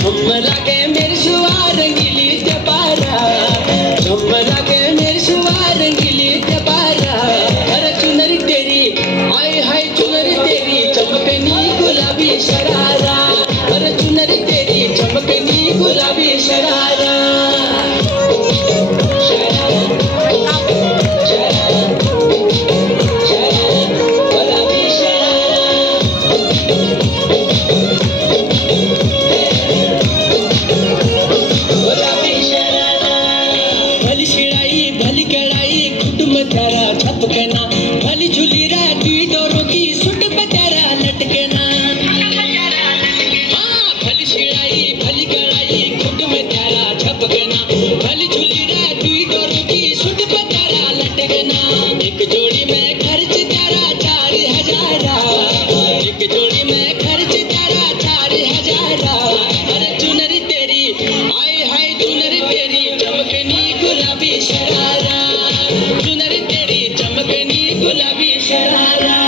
झुमरा के मेरे सुवार रंगीली जबारा, झुमरा के मेरे सुवार रंगीली जबारा। अरे चुनरी तेरी आय हाय चुनरी तेरी चमकनी गुलाबी शरारा, अरे चुनरी तेरी चमकनी गुलाबी शरारा। छपकना भली झूली राती डोरों की सुट बजारा लटकना। हाँ भली शिड़ाई भली कड़ाई खुद में तारा छपकना, भली झूली राती डोरों की सुट बजारा लटकना। एक जोड़ी में खर्च तारा 4000, एक जोड़ी में खर्च तारा 4000। अरे चुनरी तेरी आय हाय चुनरी तेरी चमकनी गुलाबी शरारा, चुनरी तेरी चमकनी गुलाबी शरारा।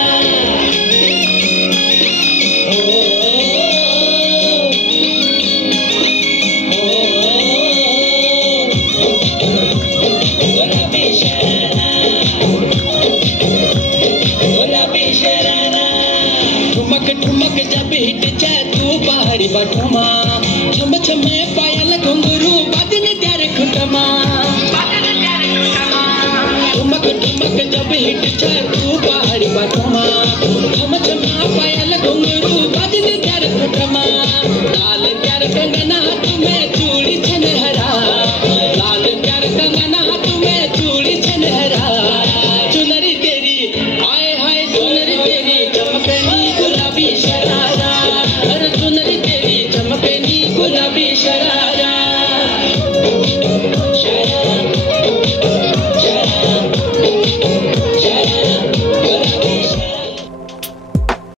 गुलाबी शरारा, गुलाबी शरारा। ठुमक ठुमक जब हिट जाए तू पहाड़ी बठमा, छम छमे पायल घुंघरू बदन त्यार खुटमा। ठुमक ठुमक जब हिट जाए तू पहाड़ी बठमा, छम छमा पायल घुंघरू बदन त्यार खुटमा। लाल त्यार कंगना